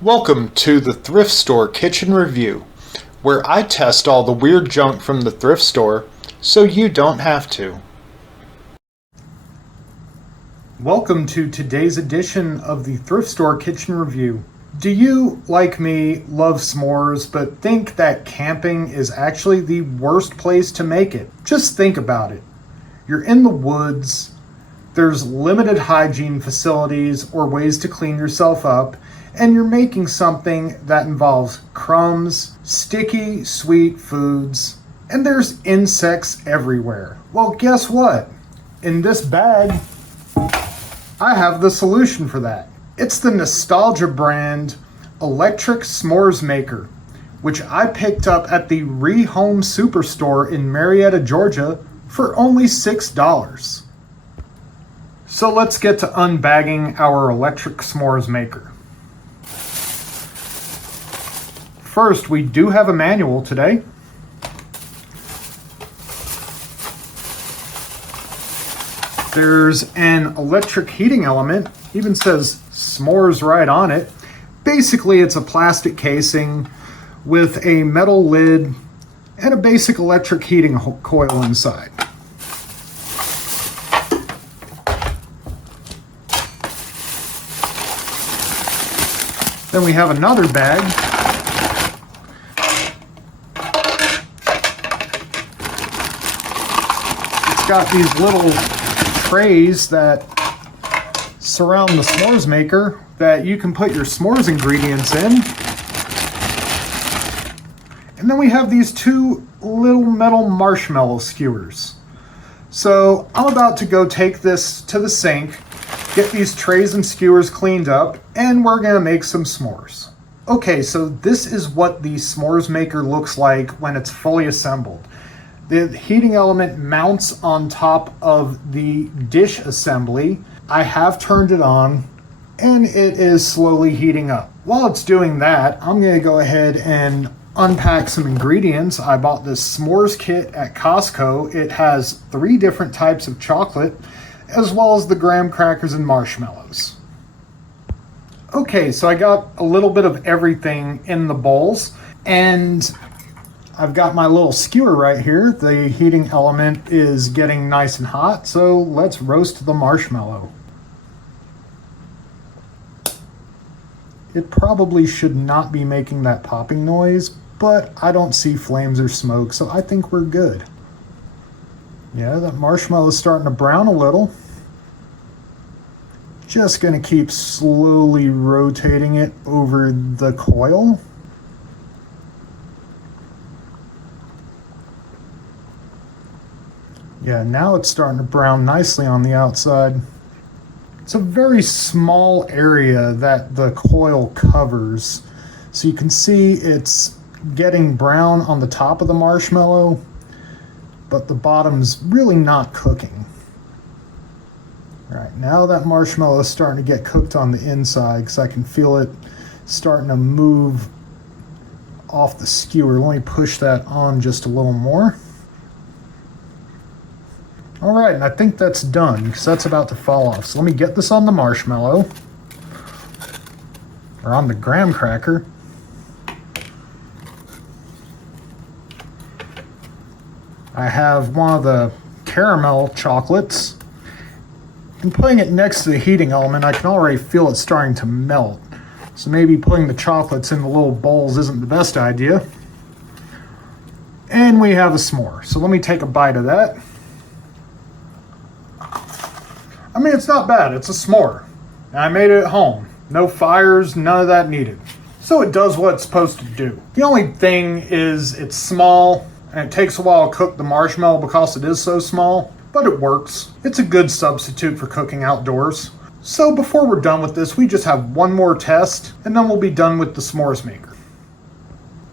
Welcome to the Thrift Store Kitchen Review, where I test all the weird junk from the thrift store so you don't have to. Welcome to today's edition of the Thrift Store Kitchen Review. Do you, like me, love s'mores but think that camping is actually the worst place to make it? Just think about it. You're in the woods, there's limited hygiene facilities or ways to clean yourself up, and you're making something that involves crumbs, sticky, sweet foods, and there's insects everywhere. Well, guess what? In this bag, I have the solution for that. It's the Nostalgia brand Electric Smores Maker, which I picked up at the Rehome Superstore in Marietta, Georgia for only $6. So let's get to unbagging our Electric S'mores Maker. First, we do have a manual today. There's an electric heating element, even says s'mores right on it. Basically, it's a plastic casing with a metal lid and a basic electric heating coil inside. Then we have another bag. It's got these little trays that surround the s'mores maker that you can put your s'mores ingredients in. And then we have these two little metal marshmallow skewers. So I'm about to go take this to the sink, get these trays and skewers cleaned up, and we're gonna make some s'mores. Okay, so this is what the s'mores maker looks like when it's fully assembled. The heating element mounts on top of the dish assembly. I have turned it on and it is slowly heating up. While it's doing that, I'm gonna go ahead and unpack some ingredients. I bought this s'mores kit at Costco. It has 3 different types of chocolate, as well as the graham crackers and marshmallows. Okay, so I got a little bit of everything in the bowls, and I've got my little skewer right here. The heating element is getting nice and hot, so let's roast the marshmallow. It probably should not be making that popping noise, but I don't see flames or smoke, so I think we're good. Yeah, that marshmallow is starting to brown a little. Just gonna keep slowly rotating it over the coil. Yeah, now it's starting to brown nicely on the outside. It's a very small area that the coil covers. So you can see it's getting brown on the top of the marshmallow, but the bottom's really not cooking. All right, now that marshmallow is starting to get cooked on the inside because I can feel it starting to move off the skewer. Let me push that on just a little more. All right, and I think that's done because that's about to fall off. So let me get this on the marshmallow, or on the graham cracker. I have one of the caramel chocolates. And putting it next to the heating element, I can already feel it starting to melt. So maybe putting the chocolates in the little bowls isn't the best idea. And we have a s'more. So let me take a bite of that. I mean, it's not bad. It's a s'more. And I made it at home. No fires, none of that needed. So it does what it's supposed to do. The only thing is it's small, and it takes a while to cook the marshmallow because it is so small, but it works. It's a good substitute for cooking outdoors. So before we're done with this, we just have one more test, and then we'll be done with the s'mores maker.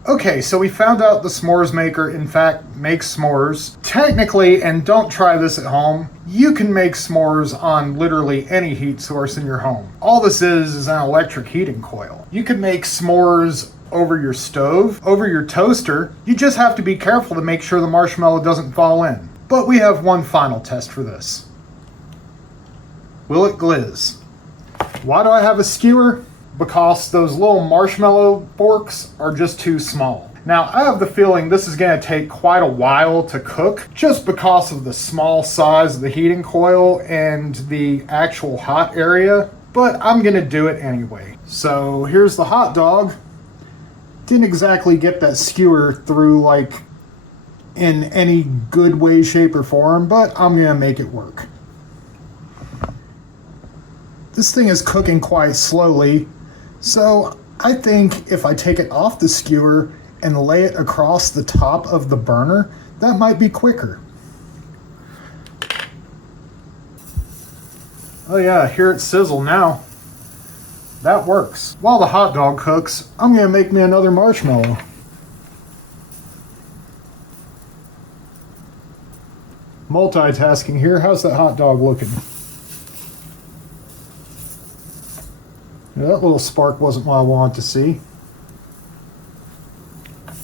Okay, so we found out the s'mores maker, in fact, makes s'mores. Technically, and don't try this at home, you can make s'mores on literally any heat source in your home. All this is an electric heating coil. You can make s'mores over your stove, over your toaster. You just have to be careful to make sure the marshmallow doesn't fall in. But we have one final test for this. Will it glizz? Why do I have a skewer? because those little marshmallow forks are just too small. Now, I have the feeling this is going to take quite a while to cook just because of the small size of the heating coil and the actual hot area, but I'm going to do it anyway. So here's the hot dog. Didn't exactly get that skewer through like in any good way, shape, or form, but I'm going to make it work. This thing is cooking quite slowly, so I think if I take it off the skewer and lay it across the top of the burner, that might be quicker. Oh yeah, I hear it sizzle now. That works. While the hot dog cooks, I'm gonna make me another marshmallow. Multitasking here. How's that hot dog looking? Yeah, that little spark wasn't what I wanted to see.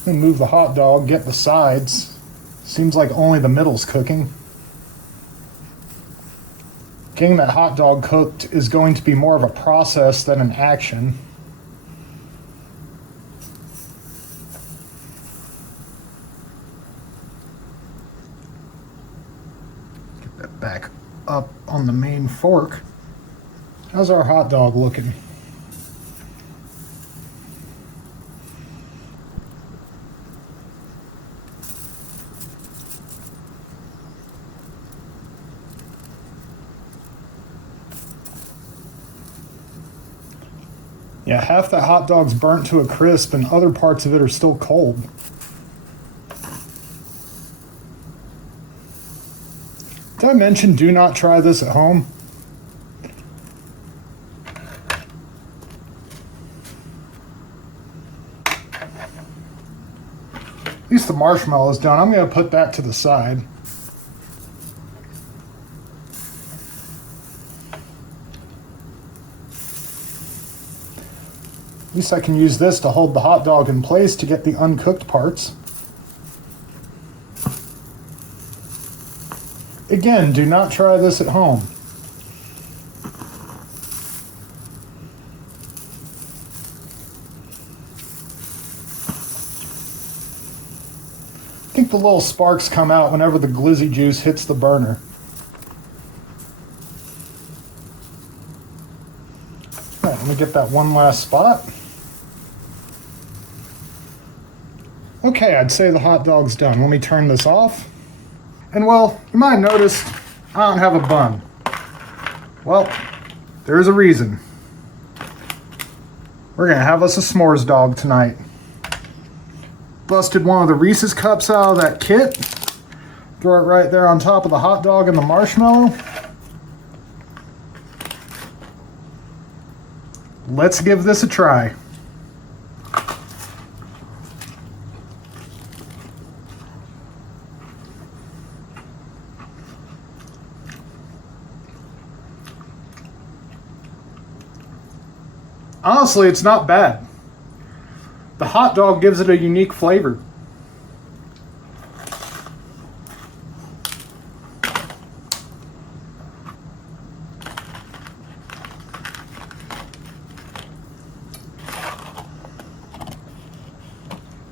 And move the hot dog, get the sides. Seems like only the middle's cooking. Getting that hot dog cooked is going to be more of a process than an action. Get that back up on the main fork. How's our hot dog looking? Yeah, half that hot dog's burnt to a crisp and other parts of it are still cold. Did I mention do not try this at home? At least the marshmallow's done. I'm going to put that to the side. At least I can use this to hold the hot dog in place to get the uncooked parts. Again, do not try this at home. I think the little sparks come out whenever the glizzy juice hits the burner. All right, let me get that one last spot. Okay, I'd say the hot dog's done. Let me turn this off. And well, you might have noticed I don't have a bun. Well, there's a reason. We're gonna have us a s'mores dog tonight. Busted one of the Reese's cups out of that kit. Throw it right there on top of the hot dog and the marshmallow. Let's give this a try. Honestly, it's not bad. The hot dog gives it a unique flavor.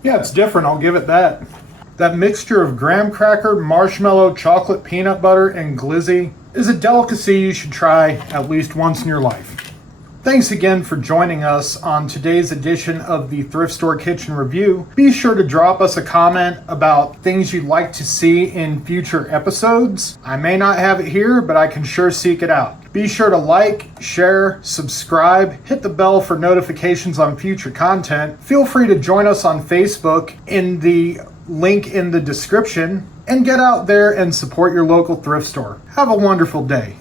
Yeah, it's different, I'll give it that. That mixture of graham cracker, marshmallow, chocolate, peanut butter, and glizzy is a delicacy you should try at least once in your life. Thanks again for joining us on today's edition of the Thrift Store Kitchen Review. Be sure to drop us a comment about things you'd like to see in future episodes. I may not have it here, but I can sure seek it out. Be sure to like, share, subscribe, hit the bell for notifications on future content. Feel free to join us on Facebook in the link in the description, and get out there and support your local thrift store. Have a wonderful day.